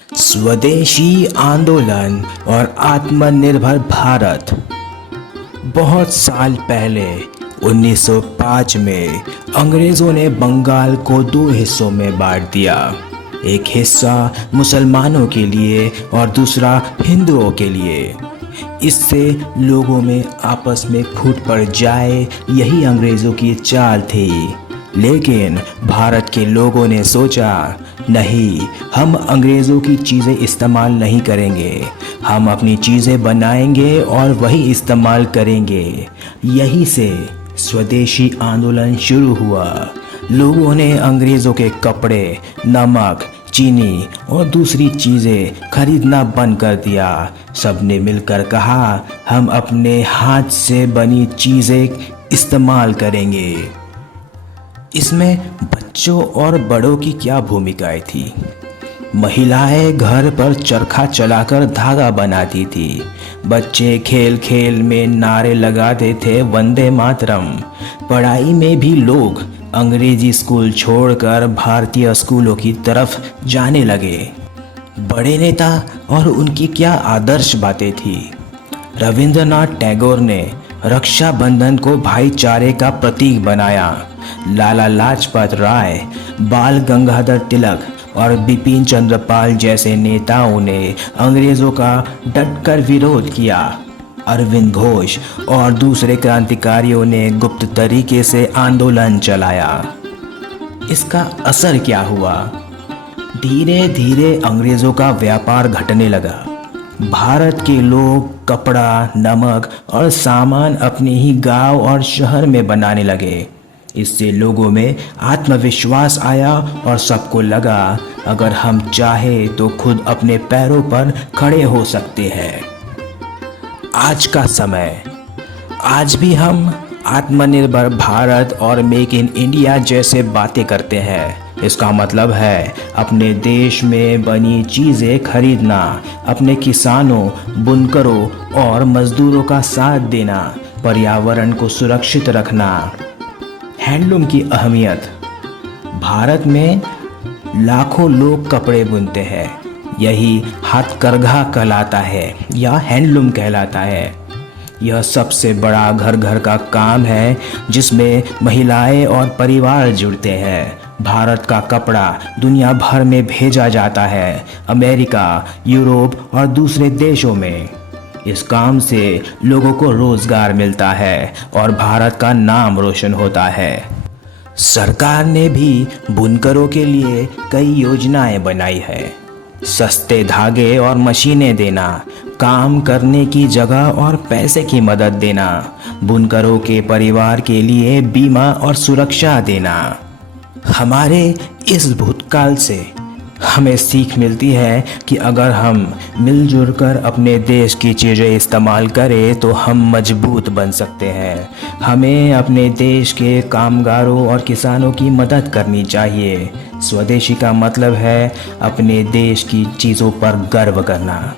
स्वदेशी आंदोलन और आत्मनिर्भर भारत। बहुत साल पहले 1905 में अंग्रेज़ों ने बंगाल को दो हिस्सों में बांट दिया। एक हिस्सा मुसलमानों के लिए और दूसरा हिंदुओं के लिए। इससे लोगों में आपस में फूट पड़ जाए, यही अंग्रेज़ों की चाल थी। लेकिन भारत के लोगों ने सोचा, नहीं, हम अंग्रेज़ों की चीज़ें इस्तेमाल नहीं करेंगे, हम अपनी चीज़ें बनाएंगे और वही इस्तेमाल करेंगे। यही से स्वदेशी आंदोलन शुरू हुआ। लोगों ने अंग्रेज़ों के कपड़े, नमक, चीनी और दूसरी चीज़ें खरीदना बंद कर दिया। सबने मिलकर कहा, हम अपने हाथ से बनी चीज़ें इस्तेमाल करेंगे। इसमें बच्चों और बड़ों की क्या भूमिकाएं थी? महिलाएं घर पर चरखा चलाकर धागा बनाती थी। बच्चे खेल खेल में नारे लगाते थे, वंदे मातरम। पढ़ाई में भी लोग अंग्रेजी स्कूल छोड़कर भारतीय स्कूलों की तरफ जाने लगे। बड़े नेता और उनकी क्या आदर्श बातें थी। रविंद्रनाथ टैगोर ने रक्षाबंधन को भाईचारे का प्रतीक बनाया। लाला लाजपत राय, बाल गंगाधर तिलक और बिपिन चंद्र पाल जैसे नेताओं ने अंग्रेज़ों का डटकर विरोध किया। अरविंद घोष और दूसरे क्रांतिकारियों ने गुप्त तरीके से आंदोलन चलाया। इसका असर क्या हुआ? धीरे धीरे अंग्रेज़ों का व्यापार घटने लगा। भारत के लोग कपड़ा, नमक और सामान अपने ही गांव और शहर में बनाने लगे। इससे लोगों में आत्मविश्वास आया और सबको लगा, अगर हम चाहे तो खुद अपने पैरों पर खड़े हो सकते हैं। आज का समय, आज भी हम आत्मनिर्भर भारत और मेक इन इंडिया जैसे बातें करते हैं। इसका मतलब है अपने देश में बनी चीज़ें खरीदना, अपने किसानों, बुनकरों और मजदूरों का साथ देना, पर्यावरण को सुरक्षित रखना। हैंडलूम की अहमियत। भारत में लाखों लोग कपड़े बुनते हैं। यही हाथकरघा कहलाता है या हैंडलूम कहलाता है। यह सबसे बड़ा घर घर का काम है जिसमें महिलाएं और परिवार जुड़ते हैं। भारत का कपड़ा दुनिया भर में भेजा जाता है, अमेरिका, यूरोप और दूसरे देशों में। इस काम से लोगों को रोजगार मिलता है और भारत का नाम रोशन होता है। सरकार ने भी बुनकरों के लिए कई योजनाएं बनाई है। सस्ते धागे और मशीनें देना, काम करने की जगह और पैसे की मदद देना, बुनकरों के परिवार के लिए बीमा और सुरक्षा देना। हमारे इस भूतकाल से हमें सीख मिलती है कि अगर हम मिलजुल कर अपने देश की चीज़ें इस्तेमाल करें तो हम मजबूत बन सकते हैं। हमें अपने देश के कामगारों और किसानों की मदद करनी चाहिए। स्वदेशी का मतलब है अपने देश की चीज़ों पर गर्व करना।